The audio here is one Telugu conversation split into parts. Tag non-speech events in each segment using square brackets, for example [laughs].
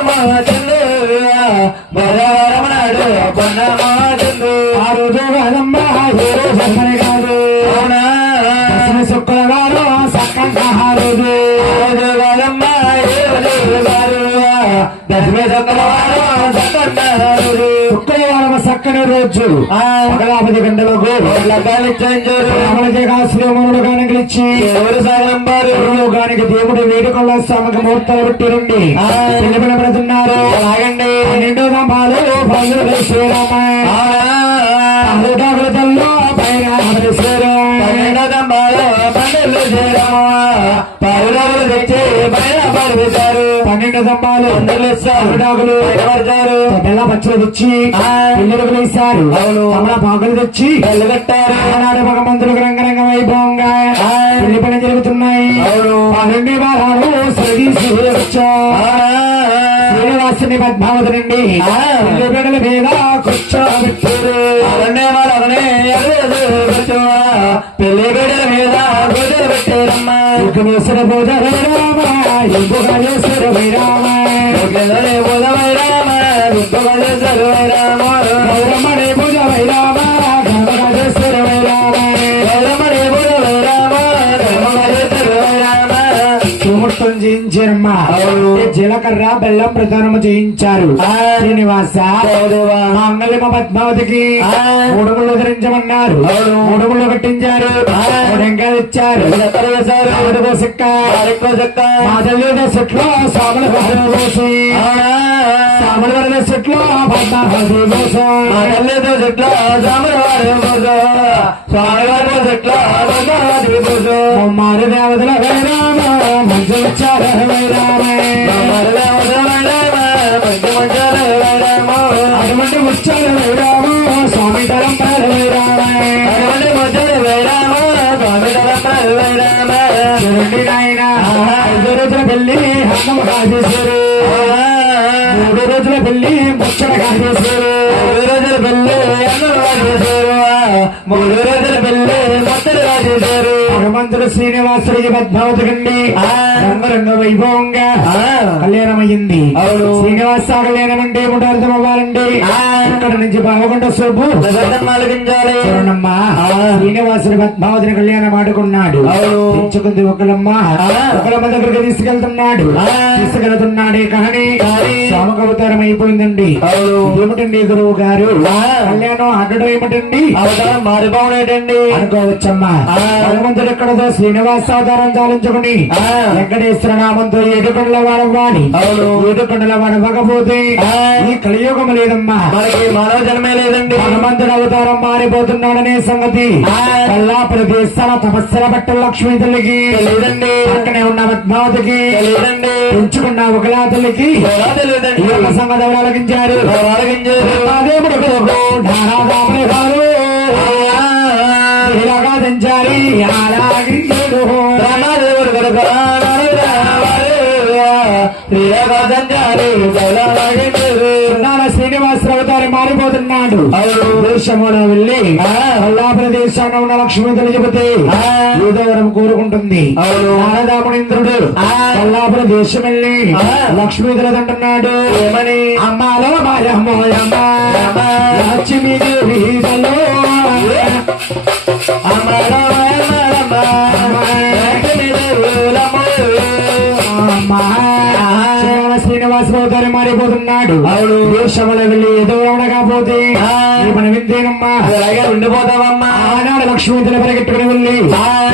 బొన్నమాచందు బుధవారం నాడు బొన్నమాచందు ఆ రోజు కాదమ్మ ఏ రోజు అమ్మని కాదు అవునా దశమి శుక్రవారం సక్కంగా ఆ రోజు రోజు కాదమ్మ ఏ రోజు కాదు దశమి సక్కని రోజు ఆ పగలాపతి గంటలకు గానగిలిచ్చి ఎవరు సాగంబారు గానికి దేవుడు వేడుకల్లో సమక ముహూర్తాలు పెట్టి రండి ఆ. పిల్లలు పెడుతున్నారు అలాగండి. పన్నెండు దంపాలు పనులు శ్రీరామ తల్లు పైన శ్రీరామ పన్నెండు చేరమా పౌరవులు తెచ్చి పైన పడిపోతారు పన్నెండు ఇస్తారు డాగులు బెల్ల పచ్చలు తెచ్చి. పిల్లలకు వేశారు అవును. తమల పాకులు తెచ్చి కళ్ళు కట్టారు. ఆనాడు భగవంతులకు రంగరంగ వైభవంగా. పెళ్ళి పని జరుగుతున్నాయి. పన్నెండు వారాలు శ్రీనివాసుని పద్మావతి నుండి బిడ్డల మీద కూర్చోబెట్టారు. పెళ్ళి బిడ్డల మీద గుడ్డలు పెట్టారమ్మా. యుగమేశ్వర వైరామ ఒకేసారి బుధమై రామ దుఃఖమై సర్వై చేయించారమ్మా. జీలకర్ర బెల్లం ప్రధానము చేయించారు. శ్రీనివాస. మంగళమ పద్మావతికి. మూడుగుళ్ళు ధరించమన్నారు. మూడుగుళ్ళు కట్టించారు ఆ. మూడెంకాయలు ఇచ్చారు చెట్లు పోసి వారి చెట్లు తల్లితో చెట్ల సామర వారి కోసం స్వామి వారి చెట్ల భగవతి కోసం మారు దేవతల వైరామ మంచి ఇచ్చారు వైరామ అటువంటి వచ్చారు వైరామ స్వామి తరం వైరామ చూడండి నాయన ఐదు రోజుల పెళ్ళి హన్నం కాజేశారు మూడు రోజుల పెళ్ళి ముచ్చట కాజేశారు శ్రీనివాసుడికి పద్మావతి కండి. రంగరంగ వైభవంగా ఆ. కళ్యాణం అయ్యింది అవును. శ్రీనివాస కళ్యాణం అంటే ఏమిటార్థం అవ్వాలండి ఆ. ఇక్కడ నుంచి బాలకొండ సోపు. శ్రీనివాసుడి పద్మావతిని కళ్యాణం ఆడుకున్నాడు. తెచ్చుకుంది ఒకలమ్మ. ఒకలమ్మ దగ్గరికి తీసుకెళ్తున్నాడు. తీసుకెళ్తున్నాడే కానీ. స్వామికి అవతారం అయిపోయిందండి. ఏమిటండి గురువు గారు. కళ్యాణం ఆడడం ఏమిటండి అవతారం మారిపోనేటండి అనుకోవచ్చమ్మా ఆ. భగవంతుడు ఎక్కడదో శ్రీనివాస చాలించుకుని ఆ. వెంకటేశ్వర నామంతో ఏడుకొండల వాడవ్వాలి అవును. ఏడుకొండల వాడవ్వకపోతే. ఈ కలియుగం లేదమ్మా. మనకి మానవ జన్మే లేదండి. భగవంతుడు అవతారం మారిపోతున్నాడనే సంగతి. కల్లా ప్రదేశాల తపస్సుల బట్ట లక్ష్మీ తల్లికి లేదండి పక్కనే ఉన్న పద్మావతికి లేదండి పెంచుకున్న ఒకలా తల్లికి యొక్క సంగతి ఎవరు ఆలకించారు ఆలకించారు. శ్రీనివాసరావు అవతారం మారిపోతున్నాడు. దేశంలో వెళ్ళి ప్రదేశంలో ఉన్న లక్ష్మీ ఆ. యూదవరం కోరుకుంటుంది. నారదామునింద్రుడు ఆ. అల్లాపుర దేశం వెళ్ళి. లక్ష్మీ తల్లి అంటున్నాడు ఏమని? అమ్మాలో మాయమ్మోయమ్మ లక్ష్మీ దేవి తల్లో అమ్మా శ్రీనివాసరావు గారు మారిపోతున్నాడు అవును. దేశంలో వెళ్ళి ఏదో ఆ. మన వింతేనమ్మా అలాగే ఉండిపోతావమ్మా ఆనాడు లక్ష్మీతులు పరిగెట్టుకుని వెళ్ళి.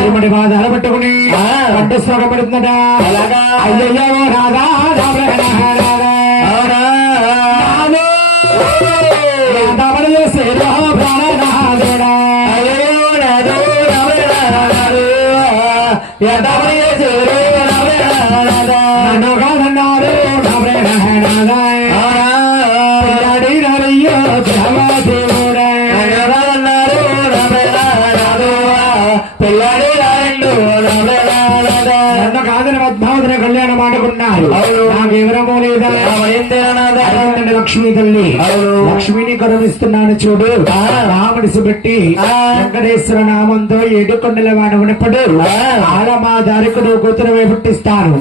ఏమని బాధాలు పట్టుకుని ఆ. పంట శ్లోక పెడుతుందట ఎలాగా? అయ్యయ్యో రాధా రాధా నన్ను కాదని పద్మావతిని కళ్యాణం ఆడుకున్నారు. నాకు వివరము లేదా లక్ష్మీ తల్లి. లక్ష్మిని కరుణిస్తున్నాను చూడు. రాముడిసి పెట్టి. వెంకటేశ్వర నామంతో ఏడుకొండల వాడు ఉన్నప్పుడు ఆ. ఆల మా దారికుడు కూతురు పుట్టిస్తాను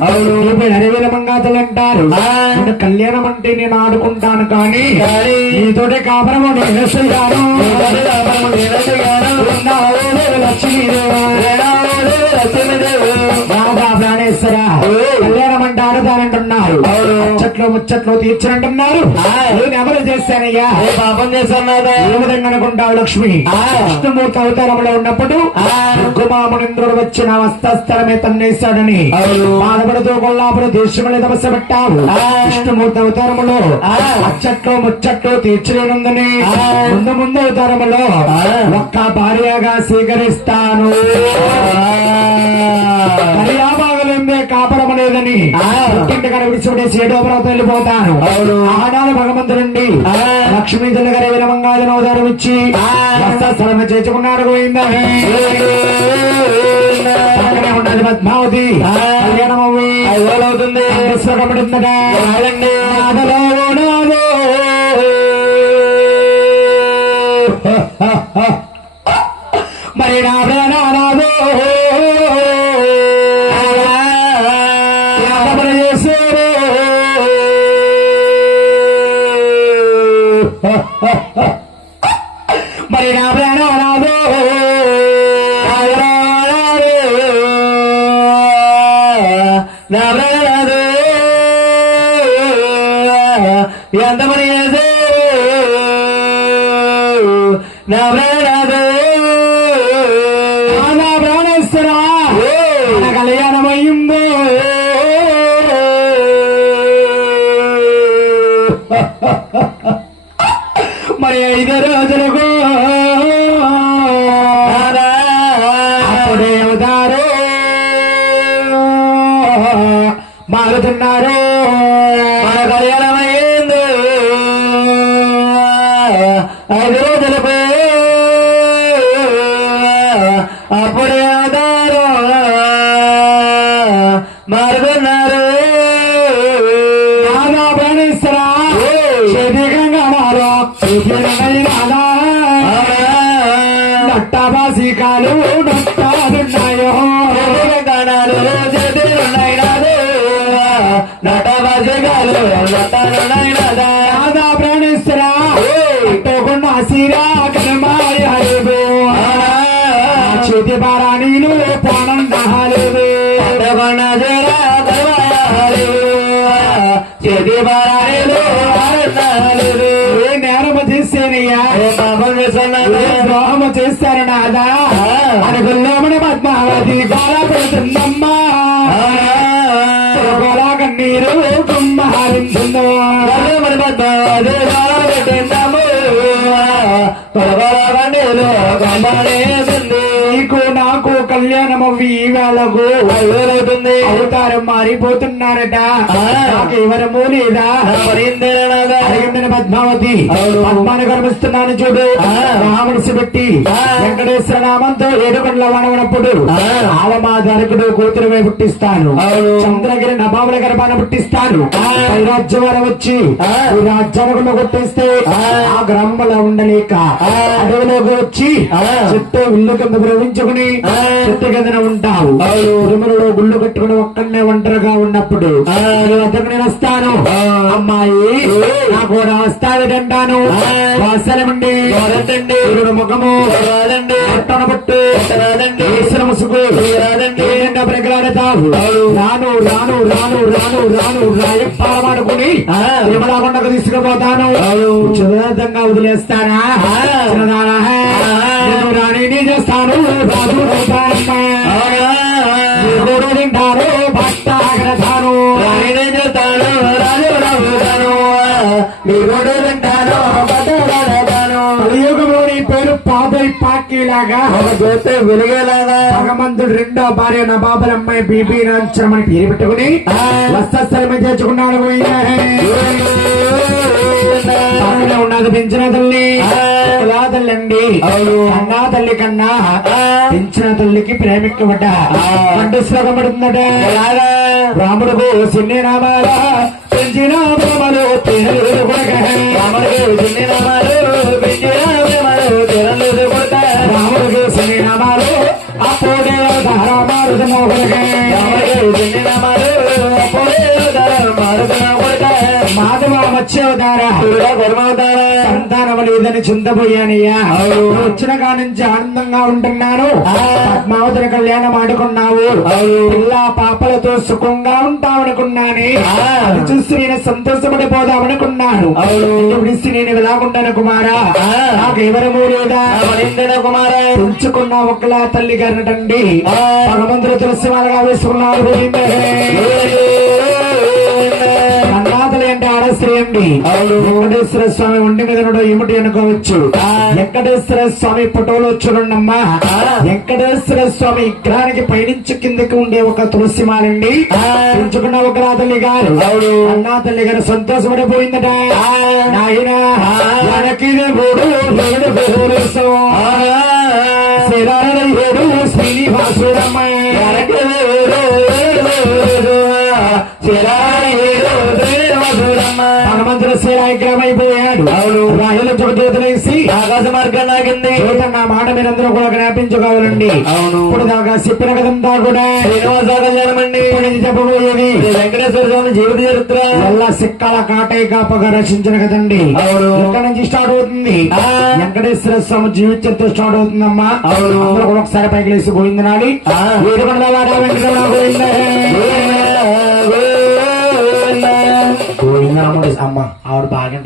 ఆ. నేను కళ్యాణం అంటే నేను ఆడుకుంటాను కానీ నీతోటి కాపురము నేను లేవో లక్ష్మీదేవా. కళ్యాణం. ముచ్చట్లు ముచ్చట్లు తీర్చనంటున్నారు. నేను చేశానయ్యా పాపం చేస్తున్నాడా ఏ విధంగా అనుకుంటావు లక్ష్మి అవతారంలో ఉన్నప్పుడు ఆ. రుక్కుమామునింద్రుడు వచ్చిన తన్నేశాడని. బాధపడుతూ కొల్లాపురం దేశంలో తపస్సు పెట్టావు అవతారములో. అచ్చట్లు ముచ్చట్లు తీర్చలేనుందని. ముందు ముందు అవతారములో. ఒక్క భార్యగా స్వీకరిస్తాను ఆ. పుట్టింటి గారు విడిచిపెట్టేసి ఏడో పర్వతం వెళ్ళిపోతాను. ఆనాడు భగవంతుడండి ఆ. లక్ష్మీదేవి గారి విలమంగాదిన అవతారం ఇచ్చి చేర్చుకున్నాడు గోవిందా పక్కనే ఉన్నది పద్మావతి ఆ. కళ్యాణం అవ్వి అవుతుంది విశ్వకపడుతుందట రాలండి. నాదలో నాదో. [laughs] మరి నా ఎంతమని నా ప్రాణాదు నా ప్రాణేశ్వరా ఓ. మన కళ్యాణమయ్యిందో మరి ఐదు రోజులకు మారుతున్నారు ఓ. చేతికంగానాలో నట్టబాసికాలు నట్టాలున్నాయో తెలంగాణలో చేతులున్నాయి నాదు నట బజగాలు నటాలున్నాయి నాదా నాదా ప్రాణేశ్వరా. పట్టుకున్న సిరా నాదా అనుకున్నామని పద్మావతి గోళ పెడుతుందమ్మా గోళ కన్నీరు కుమ్మహారించిందో మరి పద్మావతి పెట్టిందాము కొలగొలగండిలో గమ్మనేసింది నీకు నాకు కళ్యాణమవ్వి ఈ వేళకు. అవతారం మారిపోతున్నారట. నాకు ఎవరము లేదా అడిగిందని పద్మావతి. పద్మాన్ని కనిపిస్తున్నాను చూడు. రాముడిసి పెట్టి. వెంకటేశ్వర నామంతో ఏడుకొండల వాడవనప్పుడు ఆ. ఆలమా దరకుడు కూతురు పుట్టిస్తాను. చంద్రగిరి నబాబుల గర్భాన పుట్టిస్తాను. రాజ్యం వర వచ్చి రాజ్యానికి కొట్టిస్తే ఆ. గ్రామంలో ఉండలేక. అడవిలోకి వచ్చి. చెట్టు ఇల్లు కింద ప్రవహించుకుని. చెట్టు కిందన ఉంటావు. తిరుమలలో గుళ్ళు కట్టుకుని ఒక్కడనే ఒంటరిగా ఉన్నప్పుడు వద్దకు నేను వస్తాను. అమ్మాయి. నాకు కూడా వస్తాదంటాను. వాసనమండి రాదండి. ముఖము రాదండి. పట్టణ పట్టు రాదండి. ఈశ్వర ముసుగు రాదండి. ప్రగలాడతావు. రాను రాను రాను రాను రాను రాయప్పాలమాడుకుని తీసుకుపోతాను. చిన్నదంగా వదిలేస్తానా ఆ. చిన్నదానా ఆ. నేను రాణి నీ చేస్తాను పాకీలాగా ఒక జ్యోతి వెలిగేలాగా భగవంతుడు రెండో భార్య నబాబులమ్మాయి బీబీ నాంచరమని పేరు పెట్టుకుని ఆ. వస్త్రస్థలమే చేర్చుకున్నాడు ఉన్నది పెంచిన తల్లి ఆ. ఇలా తల్లి. కన్నా తల్లి కన్నా ఆ. పెంచిన తల్లికి ప్రేమిక్కబడ్డ ఆ. కంటు శ్లోకం పడుతుందట? రాముడుకు సిన్ని నామాల పెంచిన ప్రేమలు తేనెలు కొనక మాధవ મારું મારું సంతానం లేదని చింతపోయానయ్యా. వచ్చిన కాడి నుంచి ఆనందంగా ఉంటున్నాను. పద్మావతిని కళ్యాణం ఆడుకున్నావు. పిల్ల పాపలతో సుఖంగా. అది చూసి నేను సంతోషపడిపోదామనుకున్నాను. విడిసి నేను వెలాగుంటాను కుమారా. ఆ. నాకు ఎవరము లేదా? కుమారా. పెంచుకున్న ఒకలా తల్లి గారినటండి. భగవంతుడు తులసి వాళ్ళగా వేసుకున్నాడు అవును. వెంకటేశ్వర స్వామి ఒంటి మీద నుండి ఏమిటి అనుకోవచ్చు. వెంకటేశ్వర స్వామి ఫోటోలు చూడండమ్మా. వెంకటేశ్వర స్వామి విగ్రహానికి పైనుంచి కిందకి ఉండే ఒక తులసి మాలండి. పెంచుకున్న ఒక తల్లి గారు. అన్నా తల్లి గారు సంతోషపడిపోయిందట. నాయన మూడు శ్రీరాయిగ్రమైపోయాడు అవును. ఆకాశ మార్గం నా మాట మీరందరూ కూడా జ్ఞాపించుకోవాలండి. అవును. ఇప్పుడు దాకా చెప్పిన కదంతా కూడా. శ్రీనివాస కళ్యాణం అండి చెప్పబోయేది. వెంకటేశ్వర స్వామి జీవిత చరిత్ర. ఎల్ల సిక్కల కాటయ్య కాపగా రచించిన కదండి. అవును. ఇక్కడ నుంచి స్టార్ట్ అవుతుంది. వెంకటేశ్వర స్వామి జీవితంతో స్టార్ట్ అవుతుందమ్మా. అవును. కూడా ఒకసారి పైకి లేసి పోయింది నాడి ఆ. వీరకొండ వాడ Venkataramana Govinda Panginoon is ama, our valiant